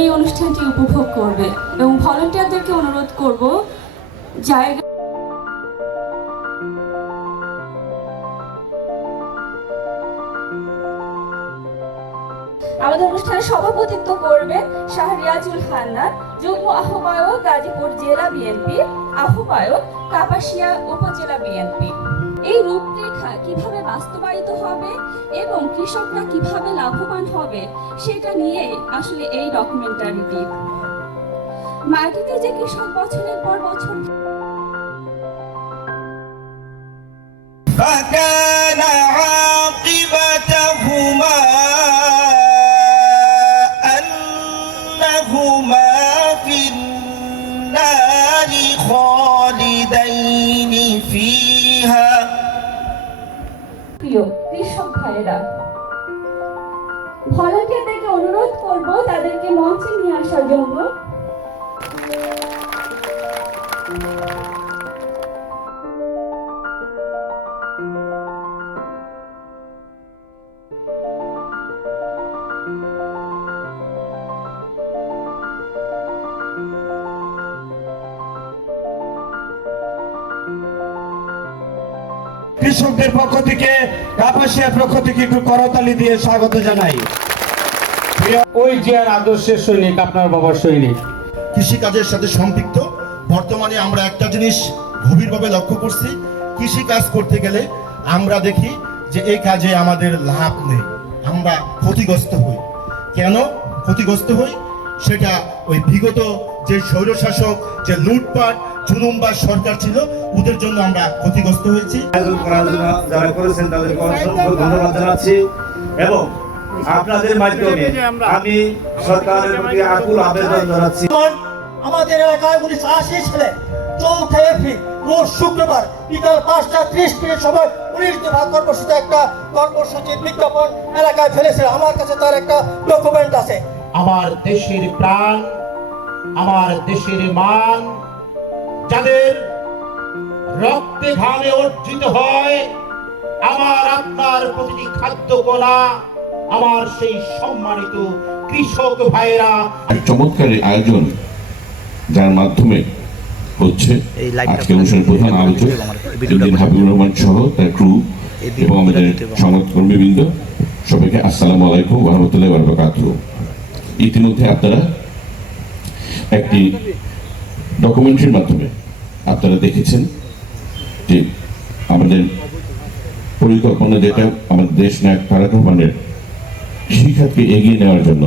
এই অনুষ্ঠানটি উপভোগ করবে এবং ভলান্টিয়ারদেরকে অনুরোধ করব জায়গা আমাদের অনুষ্ঠানে সভাপতিত্ব করবেন শাহরিয়াজুল হান্নান, যুগ্ম আহ্বায়ক গাজীপুর জেলা বিএনপি, আহ্বায়ক কাপাসিয়া উপজেলা বিএনপি। এই রূপরেখা কিভাবে বাস্তবায়িত হবে এবং কৃষকরা কিভাবে লাভবান হবে সেটা নিয়ে আসলে এই ডকুমেন্টারিটি। মাটিতে যে কৃষক বছরের পর বছর فكان عاقبتهما أنهما في النار خالدين فيها। প্রিয় কৃষক ভাইরা, ভলান্টিয়ারদেরকে অনুরোধ করব তাদেরকে মঞ্চে নিয়ে আসার জন্য। কৃষকদের পক্ষ থেকে, কাপাসিয়ার পক্ষ থেকে একটু করতালি দিয়ে স্বাগত জানাই। ওই জিয়ার আদর্শের সৈনিক, আপনার বাবার সৈনিক। কৃষিকাজের সাথে সম্পৃক্ত বর্তমানে আমরা একটা জিনিস গভীরভাবে লক্ষ্য করছি, কৃষি কাজ করতে গেলে আমরা দেখি যে এই কাজে আমাদের লাভ নেই, আমরা ক্ষতিগ্রস্ত হই। কেন ক্ষতিগ্রস্ত হই? সেটা ওই বিগত যে স্বৈরশাসক, যে লুটপাট জুলুমবাজ সরকার ছিল, ওদের জন্য আমরা ক্ষতিগ্রস্ত হয়েছি। আয়োজন করার জন্য যারা করেছেন তাদেরকে অসংখ্য ধন্যবাদ জানাচ্ছি এবং আপনাদের মাধ্যমে আমি সরকারের প্রতি আকুল আবেদন জানাচ্ছি। আমাদের এলাকায় 1980 সালে 4 এপ্রিল রোজ শুক্রবার বিকাল 5:30 সময় 19 দফা কর্মসূচিতে একটা কর্মসূচির বিজ্ঞাপন এলাকায় ফেলেছিল। আমার কাছে তার একটা ডকুমেন্ট আছে। আমার দেশের প্রাণ, আমার দেশের মান, যাদের রক্তে ঘামে অর্জিত হয় আমার আপনার প্রতিটি খাদ্য কলা, আমার সেই সম্মানিত কৃষক ভাইরা। চমৎকার আয়োজন, যার মাধ্যমে হচ্ছে আজকে অনুষ্ঠানের প্রধান আলোচক হাবিবুর রহমান সহ তার ক্রু এবং আমাদের সংবাদকর্মীবৃন্দ, সবাইকে আসসালামু আলাইকুম ওয়া রাহমাতুল্লাহি ওয়া বারাকাতুহু। ইতিমধ্যে আপনারা একটি ডকুমেন্টারির মাধ্যমে আপনারা দেখেছেন যে আমাদের পরিকল্পনা, যেটা আমাদের দেশ নায়ক তারেক রহমানের কৃষিখাতকে এগিয়ে নেওয়ার জন্য।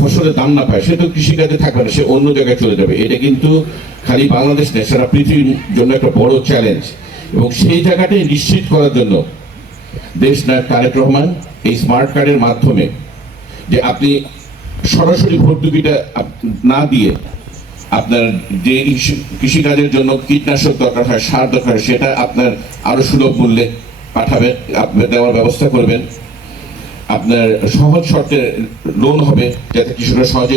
ফসলের দাম না পায় সে তো কৃষিকাজে থাকবে না, সে অন্য জায়গায় চলে যাবে। এটা কিন্তু খালি বাংলাদেশ নেই, সারা পৃথিবীর জন্য একটা বড় চ্যালেঞ্জ, এবং সেই জায়গাটাই নিশ্চিত করার জন্য দেশ নায়ক তারেক রহমান এই স্মার্ট কার্ডের মাধ্যমে, যে আপনি সরাসরি ভর্তুকিটা না দিয়ে আপনার যে কৃষিকাজের জন্য কীটনাশক দরকার হয়, সার দরকার হয়, সেটা আপনার আরো সুলভ মূল্যে পাঠাবেন, আপনার দেওয়ার ব্যবস্থা করবেন। আপনার সহজ শর্তে লোন হবে যাতে কৃষকরা সহজে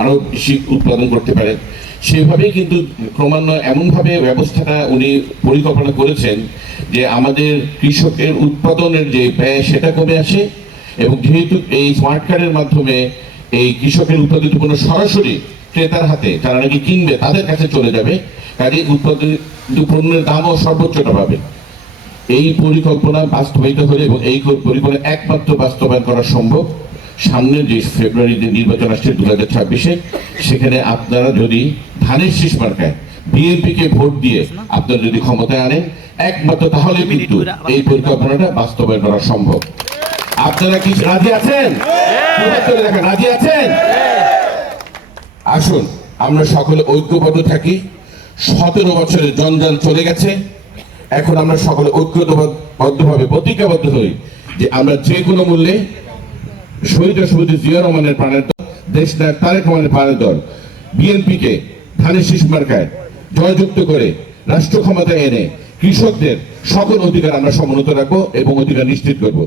আরো বেশি উৎপাদন করতে পারে। সেভাবেই কিন্তু ক্রমান্বয়ে এমনভাবে ব্যবস্থাটা উনি পরিকল্পনা করেছেন যে আমাদের কৃষকের উৎপাদনের যে ব্যয় সেটা কমে আসে, এবং যেহেতু এই স্মার্ট কার্ডের মাধ্যমে এই কৃষকের উৎপাদিত পণ্য সরাসরি ক্রেতার হাতে, যারা নাকি কিনবে তাদের কাছে চলে যাবে, কাজে উৎপাদিত পণ্যের দামও সর্বোচ্চটা পাবে। এই পরিকল্পনা বাস্তবায়িত হলে, এবং এই পরিকল্পনা একমাত্র বাস্তবায়ন করা সম্ভব সামনের যে ফেব্রুয়ারিতে নির্বাচন আসছে 2026-এ, সেখানে আপনারা যদি ধানের শীষ মার্কায় বিএনপিকে ভোট দিয়ে আপনারা যদি ক্ষমতায় আনেন, একমাত্র তাহলে কিন্তু এই পরিকল্পনাটা বাস্তবায়ন করা সম্ভব। আপনারা কি রাজি আছেন? রাজি আছেন? আসুন আমরা সকলে ঐক্যবদ্ধ থাকি। 17 বছরের জঞ্জাল চলে গেছে, এখন আমরা সকলে ঐক্যবদ্ধভাবে প্রতিজ্ঞাবদ্ধ হই যে আমরা যে কোনো মূল্যে শহীদ রাষ্ট্রপতি জিয়া রহমানের প্রাণের দল, দেশ নায়ক তারেক রহমানের প্রাণের দল বিএনপিকে ধানের শীষ মার্কায় জয়যুক্ত করে রাষ্ট্র ক্ষমতায় এনে কৃষকদের সকল অধিকার আমরা সমুন্নত রাখবো এবং অধিকার নিশ্চিত করবো।